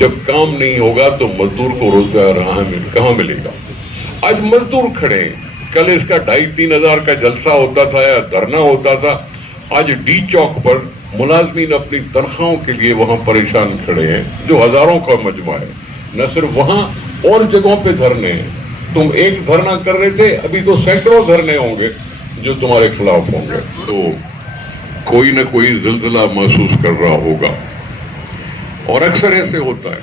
جب کام نہیں ہوگا تو مزدور کو روزگار کہاں ملے گا؟ آج مزدور کھڑے ہیں، کل اس کا 2,500-3,000 کا جلسہ ہوتا تھا یا دھرنا ہوتا تھا، آج ڈی چوک پر ملازمین اپنی تنخواہوں کے لیے وہاں پریشان کھڑے ہیں، جو ہزاروں کا مجمع ہے۔ نہ صرف وہاں، اور جگہوں پہ دھرنے ہیں۔ تم ایک دھرنا کر رہے تھے، ابھی تو سینکڑوں دھرنے ہوں گے جو تمہارے خلاف ہوں گے۔ تو کوئی نہ کوئی زلزلہ محسوس کر رہا ہوگا، اور اکثر ایسے ہوتا ہے،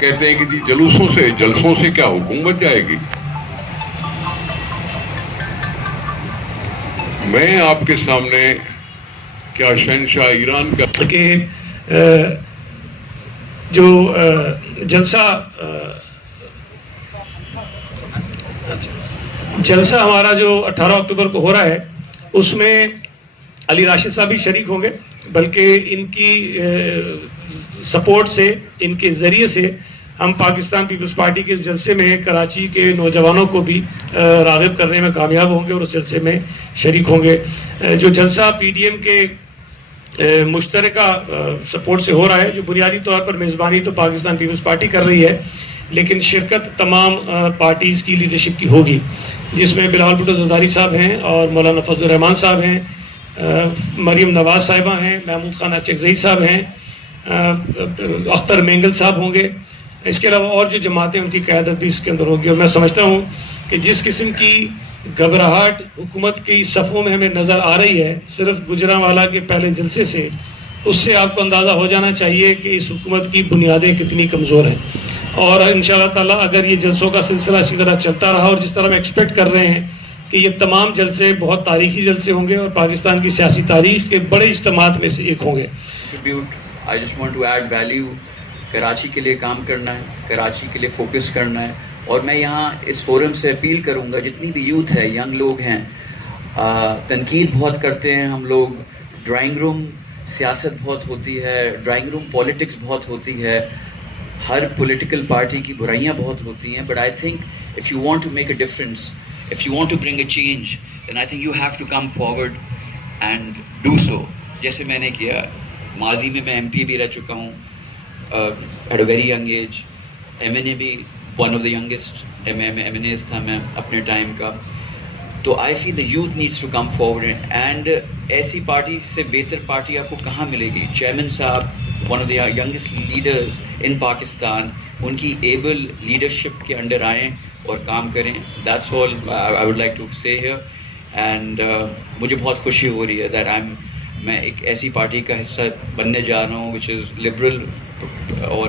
کہتے ہیں کہ جی جلسوں سے کیا حکومت جائے گی؟ میں آپ کے سامنے کیا شہنشاہ ایران کا کہ جو جلسہ ہمارا جو 18 اکتوبر کو ہو رہا ہے، اس میں علی راشد صاحب بھی شریک ہوں گے، بلکہ ان کی سپورٹ سے، ان کے ذریعے سے ہم پاکستان پیپلز پارٹی کے جلسے میں کراچی کے نوجوانوں کو بھی راغب کرنے میں کامیاب ہوں گے اور اس جلسے میں شریک ہوں گے۔ جو جلسہ پی ڈی ایم کے مشترکہ سپورٹ سے ہو رہا ہے، جو بنیادی طور پر میزبانی تو پاکستان پیپلز پارٹی کر رہی ہے، لیکن شرکت تمام پارٹیز کی لیڈرشپ کی ہوگی، جس میں بلاول بھٹو زرداری صاحب ہیں اور مولانا فضل الرحمان صاحب ہیں، مریم نواز صاحبہ ہیں، محمود خان اچکزئی صاحب ہیں، اختر مینگل صاحب ہوں گے۔ اس کے علاوہ اور جو جماعتیں، ان کی قیادت بھی اس کے اندر ہوگی۔ اور میں سمجھتا ہوں کہ جس قسم کی گھبراہٹ حکومت کی صفوں میں ہمیں نظر آ رہی ہے صرف گجرانوالہ کے پہلے جلسے سے، اس سے آپ کو اندازہ ہو جانا چاہیے کہ اس حکومت کی بنیادیں کتنی کمزور ہیں۔ اور انشاءاللہ تعالیٰ اگر یہ جلسوں کا سلسلہ اسی طرح چلتا رہا، اور جس طرح ہم ایکسپیکٹ کر رہے ہیں کہ یہ تمام جلسے بہت تاریخی جلسے ہوں گے اور پاکستان کی سیاسی تاریخ کے بڑے اجتماعات میں سے ایک ہوں گے۔ I just want to add value. Karachi کے لیے کام کرنا ہے، کراچی کے لیے فوکس کرنا ہے، اور میں یہاں اس فورم سے اپیل کروں گا، جتنی بھی یوتھ ہے، ینگ لوگ ہیں، تنقید بہت کرتے ہیں ہم لوگ، ڈرائنگ روم سیاست بہت ہوتی ہے، ڈرائنگ روم پولیٹکس بہت ہوتی ہے، ہر پولیٹیکل پارٹی کی برائیاں بہت ہوتی ہیں، but I think if you want to make a difference, if you want to bring a change, then I think you have to come forward and do so, جیسے میں نے کیا۔ ماضی میں ایم پی بھی رہ چکا ہوں at a very young age, M N A بھی one of the youngest M N As تھا میں اپنے ٹائم کا۔ تو I feel the youth needs to come forward, and ایسی پارٹی سے بہتر پارٹی آپ کو کہاں ملے گی؟ چیئرمین صاحب one of the youngest leaders in Pakistan, ان کی ایبل لیڈرشپ کے انڈر آئیں اور کام کریں۔ That's all I would like to say here, and مجھے بہت خوشی ہو رہی ہے دیٹ میں ایک ایسی پارٹی کا حصہ بننے جا رہا ہوں وچ از لبرل اور